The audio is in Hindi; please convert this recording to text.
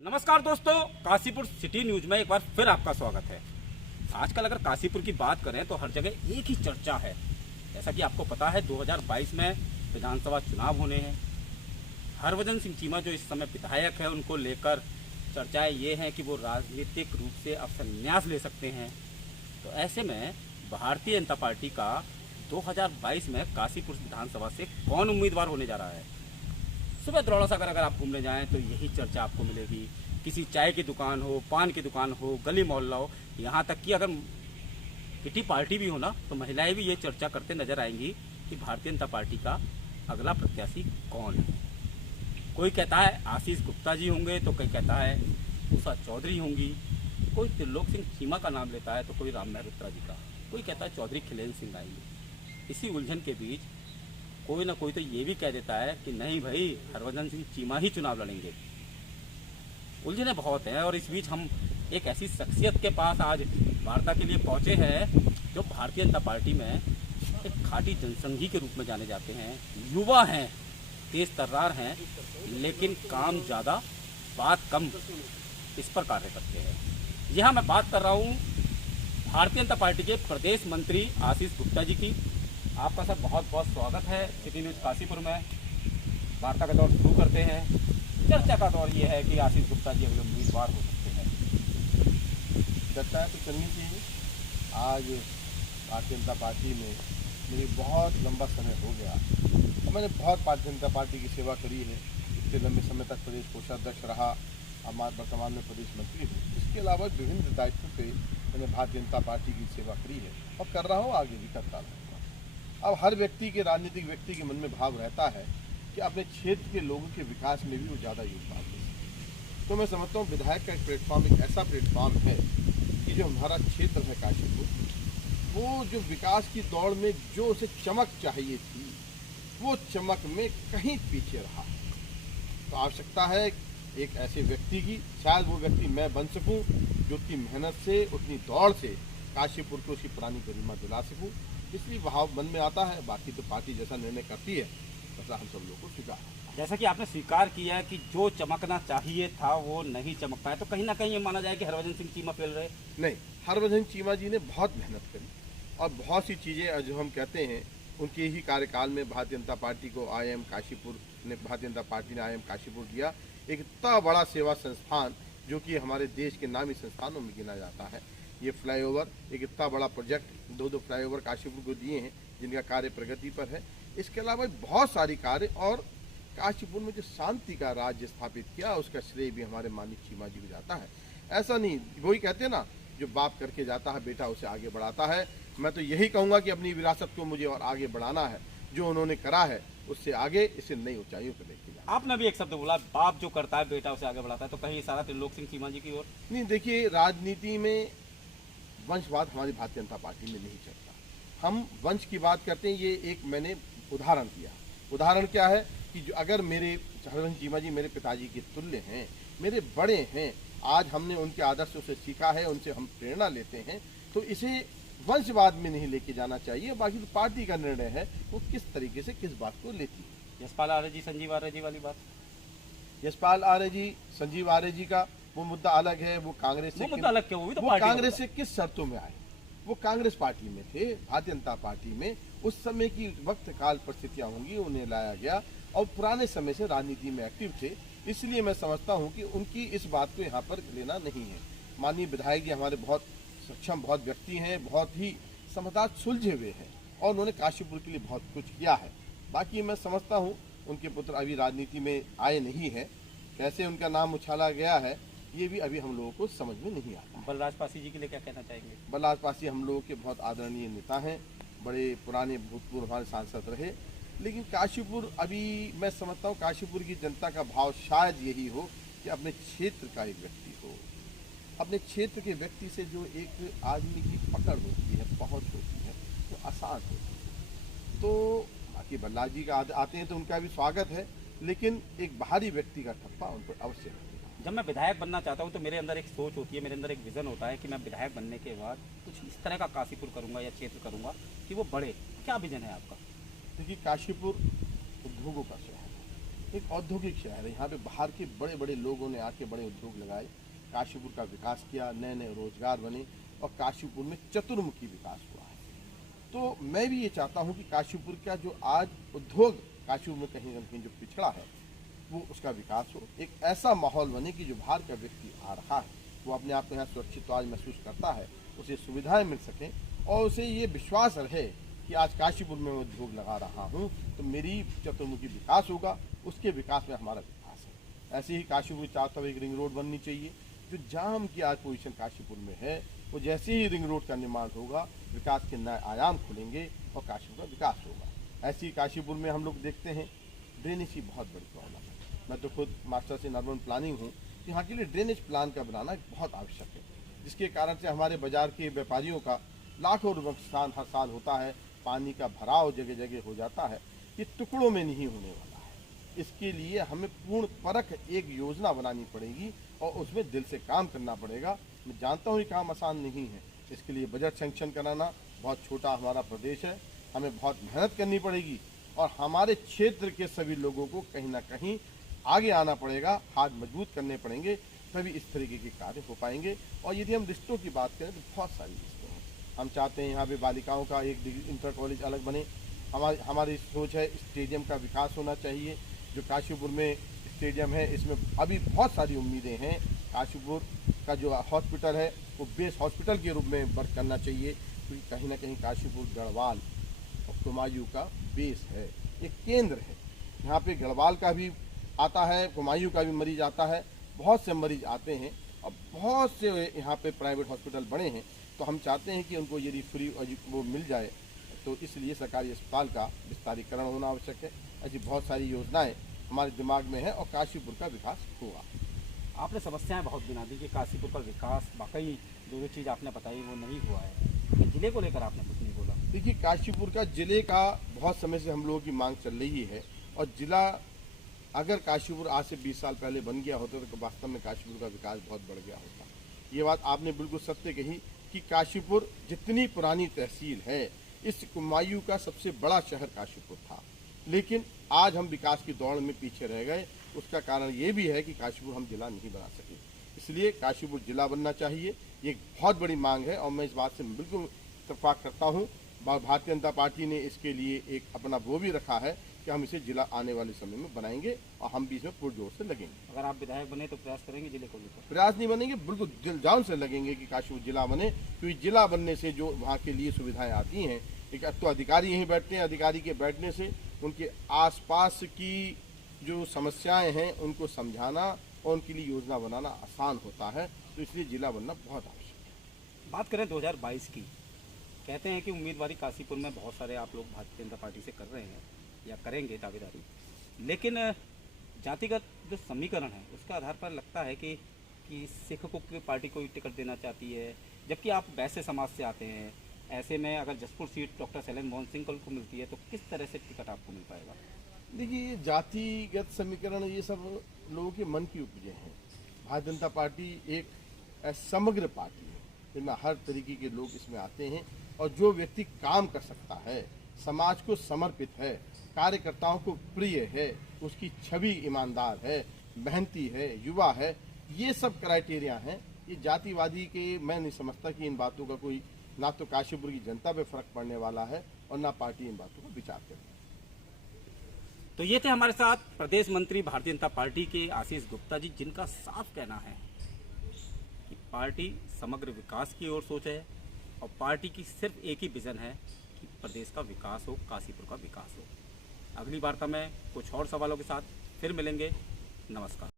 नमस्कार दोस्तों, काशीपुर सिटी न्यूज में एक बार फिर आपका स्वागत है। आजकल अगर काशीपुर की बात करें तो हर जगह एक ही चर्चा है। जैसा कि आपको पता है 2022 में विधानसभा चुनाव होने हैं। हरभजन सिंह चीमा जो इस समय विधायक है, उनको लेकर चर्चाएं ये हैं कि वो राजनीतिक रूप से अब संन्यास ले सकते हैं। तो ऐसे में भारतीय जनता पार्टी का 2022 में काशीपुर विधानसभा से कौन उम्मीदवार होने जा रहा है। सुबह दरौड़ा सागर अगर आप घूमने जाएं तो यही चर्चा आपको मिलेगी। किसी चाय की दुकान हो, पान की दुकान हो, गली मोहल्ला हो, यहाँ तक कि अगर किटी पार्टी भी हो ना तो महिलाएं भी ये चर्चा करते नजर आएंगी कि भारतीय जनता पार्टी का अगला प्रत्याशी कौन है। कोई कहता है आशीष गुप्ता जी होंगे, तो कोई कहता है उषा चौधरी होंगी, कोई त्रिलोक सिंह चीमा का नाम लेता है, तो कोई राम मेहरोत्रा जी का, कोई कहता है चौधरी खिलेन सिंह आएंगे। इसी उलझन के बीच कोई ना कोई तो ये भी कह देता है कि नहीं भाई, हरभजन सिंह चीमा ही चुनाव लड़ेंगे। उलझने बहुत हैं और इस बीच हम एक ऐसी शख्सियत के पास आज वार्ता के लिए पहुंचे हैं जो भारतीय जनता पार्टी में एक खाटी जनसंघी के रूप में जाने जाते हैं। युवा हैं, तेज तर्रार हैं, लेकिन काम ज़्यादा बात कम, इस पर कार्य करते हैं। यहाँ मैं बात कर रहा हूँ भारतीय जनता पार्टी के प्रदेश मंत्री आशीष गुप्ता जी की। आपका सर बहुत बहुत स्वागत है सिटी न्यूज़ काशीपुर में। वार्ता का दौर शुरू करते हैं। चर्चा का दौर ये है कि आशीष गुप्ता जी अगले उम्मीदवार हो सकते हैं। चर्चा तो करनी चाहिए। आज भारतीय जनता पार्टी में मेरी बहुत लंबा समय हो गया और मैंने बहुत भारतीय जनता पार्टी की सेवा करी है। इतने लंबे समय तक प्रदेश कोषाध्यक्ष रहा, अब वर्तमान में प्रदेश मंत्री हूँ। इसके अलावा विभिन्न दायित्वों पे मैंने भारतीय जनता पार्टी की सेवा करी है और कर रहा हूँ, आगे भी करता रहूँगा। अब हर व्यक्ति के, राजनीतिक व्यक्ति के मन में भाव रहता है कि अपने क्षेत्र के लोगों के विकास में भी वो ज़्यादा योगदान दे। तो मैं समझता हूँ विधायक का एक प्लेटफॉर्म एक ऐसा प्लेटफॉर्म है कि जो हमारा क्षेत्र है काशीपुर, वो जो विकास की दौड़ में जो उसे चमक चाहिए थी, वो चमक में कहीं पीछे रहा। तो आवश्यकता है एक ऐसे व्यक्ति की, शायद वो व्यक्ति मैं बन सकूं जो उतनी मेहनत से, उतनी दौड़ से काशीपुर को उसकी पुरानी गरिमा दिला सकूं। इसलिए भाव मन में आता है। बाकी तो पार्टी जैसा निर्णय करती है वैसा हम सब लोग को स्वीकार है। जैसा कि आपने स्वीकार किया है कि जो चमकना चाहिए था वो नहीं चमक पाया, तो कहीं ना कहीं ये माना जाए कि हरभजन सिंह चीमा फेल रहे। नहीं, हरभजन चीमा जी ने बहुत मेहनत करी और बहुत सी चीज़ें जो हम कहते हैं उनके ही कार्यकाल में भारतीय जनता पार्टी को IIM काशीपुर ने, भारतीय जनता पार्टी ने IIM काशीपुर दिया। एक इतना बड़ा सेवा संस्थान जो कि हमारे देश के नामी संस्थानों में गिना जाता है। ये फ्लाईओवर, एक इतना बड़ा प्रोजेक्ट, दो फ्लाईओवर काशीपुर को दिए हैं जिनका कार्य प्रगति पर है। इसके अलावा बहुत सारी कार्य, और काशीपुर में जो शांति का राज्य स्थापित किया उसका श्रेय भी हमारे माननीय चीमा जी को जाता है। ऐसा नहीं, वही कहते हैं ना, जो बाप करके जाता है बेटा उसे आगे बढ़ाता है। मैं तो यही कहूँगा कि अपनी विरासत को मुझे और आगे बढ़ाना है। जो उन्होंने करा है उससे आगे इसे नई ऊंचाइयों पर लेके जाना। आपने भी एक शब्द बोला, बाप जो करता है बेटा उसे आगे बढ़ाता है, तो कहीं इशारा त्रिलोक सिंह चीमा जी की ओर? नहीं, देखिए, राजनीति में वंशवाद हमारी भारतीय जनता पार्टी में नहीं चलता। हम वंश की बात करते हैं। ये एक मैंने उदाहरण दिया। उदाहरण क्या है कि जो अगर मेरे हरभजन चीमा जी मेरे पिताजी के तुल्य हैं, मेरे बड़े हैं, आज हमने उनके आदर्शों से सीखा है, उनसे हम प्रेरणा लेते हैं, तो इसे वंशवाद में नहीं लेके जाना चाहिए। बाकी तो पार्टी का निर्णय है वो किस तरीके से किस बात को लेती है। यशपाल आर्य जी, संजीव आर्य जी वाली बात। यशपाल आर्य जी, संजीव आर्य जी का वो मुद्दा अलग है। वो कांग्रेस से, वो मुद्दा अलग क्यों? वो कांग्रेस से किस शर्तों में आए? वो कांग्रेस पार्टी में थे, भारतीय जनता पार्टी में। उस समय की वक्त काल परिस्थितियां होंगी, उन्हें लाया गया और पुराने समय से राजनीति में एक्टिव थे। इसलिए मैं समझता हूं कि उनकी इस बात को यहाँ पर लेना नहीं है। माननीय विधायक जी हमारे बहुत सक्षम, बहुत व्यक्ति हैं, बहुत ही समझदार, सुलझे हुए हैं और उन्होंने काशीपुर के लिए बहुत कुछ किया है। बाकी मैं समझता हूँ उनके पुत्र अभी राजनीति में आए नहीं है, कैसे उनका नाम उछाला गया है ये भी अभी हम लोगों को समझ में नहीं आता। बलराज पासी जी के लिए क्या कहना चाहेंगे? बलराज पासी हम लोगों के बहुत आदरणीय नेता हैं, बड़े पुराने भूतपूर्व हमारे सांसद रहे। लेकिन काशीपुर, अभी मैं समझता हूँ काशीपुर की जनता का भाव शायद यही हो कि अपने क्षेत्र का एक व्यक्ति हो। अपने क्षेत्र के व्यक्ति से जो एक आदमी की पकड़ होती है, पहुँच होती है, वो आसान होती है। तो बाकी बलराज जी का आते हैं तो उनका भी स्वागत है, लेकिन एक बाहरी व्यक्ति का ठप्पा उन पर अवश्य है। जब मैं विधायक बनना चाहता हूं तो मेरे अंदर एक सोच होती है, मेरे अंदर एक विजन होता है कि मैं विधायक बनने के बाद कुछ इस तरह का काशीपुर करूंगा या क्षेत्र करूंगा कि वो बढ़े। क्या विजन है आपका? देखिए, काशीपुर उद्योगों का शहर है, एक औद्योगिक शहर है। यहाँ पे बाहर के बड़े बड़े लोगों ने आके बड़े उद्योग लगाए, काशीपुर का विकास किया, नए नए रोजगार बने और काशीपुर में चतुर्मुखी विकास हुआ है। तो मैं भी ये चाहता हूँ कि काशीपुर का जो आज उद्योग काशीपुर में कहीं न कहीं जो पिछड़ा है वो उसका विकास हो। एक ऐसा माहौल बने कि जो बाहर का व्यक्ति आ रहा है वो अपने आप को यहाँ सुरक्षित तो आज महसूस करता है, उसे सुविधाएं मिल सकें और उसे ये विश्वास रहे कि आज काशीपुर में मैं उद्योग लगा रहा हूँ तो मेरी चतुर्मुखी विकास होगा, उसके विकास में हमारा विकास है। ऐसे ही काशीपुर की चारों तरफ एक रिंग रोड बननी चाहिए। जो जाम की आज पोजीशन काशीपुर में है वो जैसे ही रिंग रोड का निर्माण होगा विकास के नए आयाम खुलेंगे और काशीपुर का विकास होगा। ऐसे ही काशीपुर में हम लोग देखते हैं ड्रेनेज की बहुत बड़ी प्रॉब्लम है। मैं तो खुद मास्टर्स इन अर्बन प्लानिंग हूँ, यहाँ के लिए ड्रेनेज प्लान का बनाना बहुत आवश्यक है, जिसके कारण से हमारे बाजार के व्यापारियों का लाखों रुपये नुकसान हर साल होता है। पानी का भराव जगह जगह हो जाता है, ये टुकड़ों में नहीं होने वाला है। इसके लिए हमें पूर्ण परख एक योजना बनानी पड़ेगी और उसमें दिल से काम करना पड़ेगा। मैं जानता हूँ ये काम आसान नहीं है, इसके लिए बजट सैंक्शन कराना, बहुत छोटा हमारा प्रदेश है, हमें बहुत मेहनत करनी पड़ेगी और हमारे क्षेत्र के सभी लोगों को कहीं ना कहीं आगे आना पड़ेगा, हाथ मजबूत करने पड़ेंगे, तभी इस तरीके के कार्य हो पाएंगे। और यदि हम रिश्तों की बात करें तो बहुत सारी रिश्ते हैं। हम चाहते हैं यहाँ पे बालिकाओं का एक इंटर कॉलेज अलग बने। हमारी सोच है स्टेडियम का विकास होना चाहिए। जो काशीपुर में स्टेडियम है इसमें अभी बहुत सारी उम्मीदें हैं। काशीपुर का जो हॉस्पिटल है वो बेस हॉस्पिटल के रूप में वर्क करना चाहिए, क्योंकि कहीं ना कहीं काशीपुर गढ़वाल और कुमायूं का बेस है, एक केंद्र है। यहाँ पे गढ़वाल का भी आता है, कुमायूं का भी मरीज आता है, बहुत से मरीज आते हैं और बहुत से यहाँ पे प्राइवेट हॉस्पिटल बने हैं। तो हम चाहते हैं कि उनको यदि फ्री वो मिल जाए तो इसलिए सरकारी अस्पताल का विस्तारीकरण होना आवश्यक है। ऐसी बहुत सारी योजनाएं हमारे दिमाग में है और काशीपुर का विकास होगा। आपने समस्याएं बहुत गिना दी कि काशीपुर का विकास, वाकई जो चीज़ आपने बताई वो नहीं हुआ है। जिले को लेकर आपने कुछ नहीं बोला। देखिए, काशीपुर का जिले का बहुत समय से हम लोगों की मांग चल रही है और जिला अगर काशीपुर आज से 20 साल पहले बन गया होता तो वास्तव में काशीपुर का विकास बहुत बढ़ गया होता। ये बात आपने बिल्कुल सत्य कही कि काशीपुर जितनी पुरानी तहसील है, इस कुमायूं का सबसे बड़ा शहर काशीपुर था, लेकिन आज हम विकास की दौड़ में पीछे रह गए। उसका कारण ये भी है कि काशीपुर हम जिला नहीं बना सके, इसलिए काशीपुर जिला बनना चाहिए। ये एक बहुत बड़ी मांग है और मैं इस बात से बिल्कुल इत्तेफाक करता हूँ। भारतीय जनता पार्टी ने इसके लिए एक अपना वो भी रखा है कि हम इसे जिला आने वाले समय में बनाएंगे और हम भी इसमें पुरजोर से लगेंगे। अगर आप विधायक बने तो प्रयास करेंगे जिले को लेकर? प्रयास नहीं बनेंगे, बिल्कुल दिल जान से लगेंगे कि काशीपुर जिला बने, क्योंकि जिला बनने से जो वहाँ के लिए सुविधाएं आती हैं, एक तो अधिकारी यहीं बैठते हैं, अधिकारी के बैठने से उनके आसपास की जो समस्याएं हैं उनको समझाना और उनके लिए योजना बनाना आसान होता है। तो इसलिए जिला बनना बहुत आवश्यक है। बात करें 2022 की, कहते हैं कि उम्मीदवारी काशीपुर में बहुत सारे आप लोग भारतीय जनता पार्टी से कर रहे हैं या करेंगे दावेदारी, लेकिन जातिगत जो समीकरण है उसके आधार पर लगता है कि सिख को पार्टी को टिकट देना चाहती है, जबकि आप वैसे समाज से आते हैं। ऐसे में अगर जसपुर सीट डॉक्टर शैलेंद्र मोहन सिंह को मिलती है तो किस तरह से टिकट आपको मिल पाएगा? देखिए, ये जातिगत समीकरण ये सब लोगों के मन की उपजें हैं। भारतीय जनता पार्टी एक समग्र पार्टी है, जिसमें हर तरीके के लोग इसमें आते हैं और जो व्यक्ति काम कर सकता है, समाज को समर्पित है, कार्यकर्ताओं को प्रिय है, उसकी छवि ईमानदार है, मेहनती है, युवा है, ये सब क्राइटेरिया हैं। ये जातिवादी के मैं नहीं समझता कि इन बातों का कोई ना तो काशीपुर की जनता पे फर्क पड़ने वाला है और ना पार्टी इन बातों का विचार करे। तो ये थे हमारे साथ प्रदेश मंत्री भारतीय जनता पार्टी के आशीष गुप्ता जी, जिनका साफ कहना है कि पार्टी समग्र विकास की ओर सोच है और पार्टी की सिर्फ एक ही विजन है कि प्रदेश का विकास हो, काशीपुर का विकास हो। अगली वार्ता में कुछ और सवालों के साथ फिर मिलेंगे। नमस्कार।